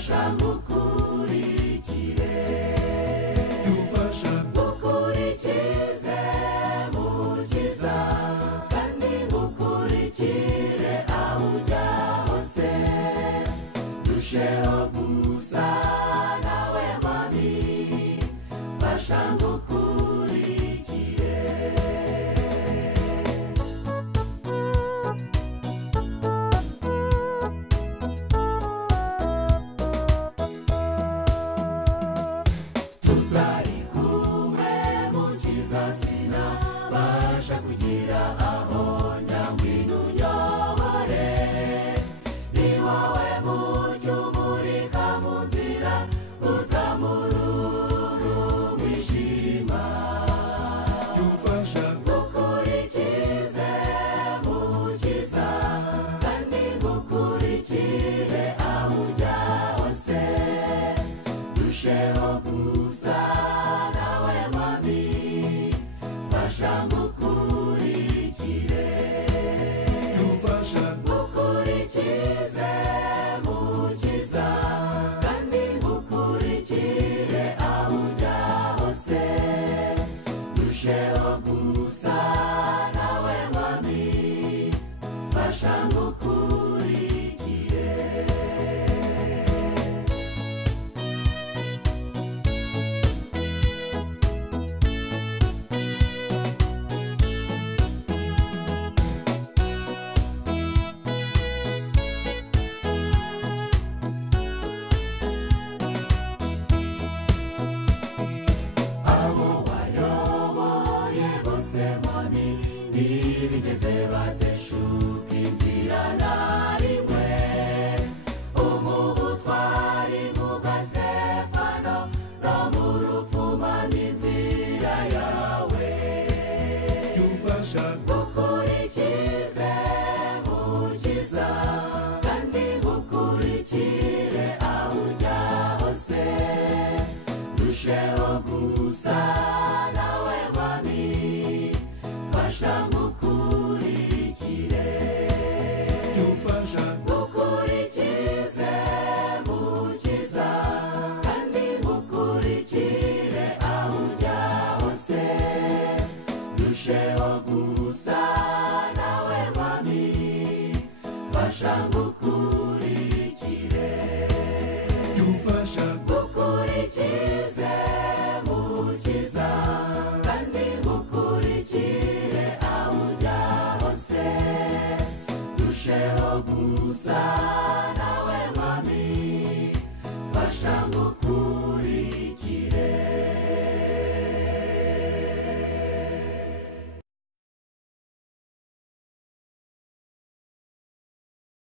fasha ngukurikire dufasha ngukurikize mukiza kandi ngukurikire aho ujya hose ndusheho gusa nawe mami fasha ngukurikire tutari kumwe mukiza sinabasha kugira aho njya ngwino unyobore ni wowe mucyo umurika mu nzira utamurura umwijima dufasha ngukurikize mukiza kandi ngukurikire aho ujya hose ndusheho gusa nawe mami fasha ngukurikire dufasha ngukurikize mukiza kandi ngukurikire aho ujya hose ndusheho gusa nawe mami fasha ngukurikire abo wayoboye bose mwami ntibigeze bateshuka inzira na rimwe umubutwari nk'ubwa Stefano no mu rupfu mwami inzira yawe dufasha ngukurikize mukiza kandi ngukurikire aho ujya hose ndusheho gusa nawe mami fasha ngukurikire dufasha ngukurikize mukiza kandi ngukurikire aho ujya hose ndusheho gusa nawe mami fasha ngukurikire dufasha ngukurikize mukiza kandi ngukurikire aho ujya hose ndusheho gusa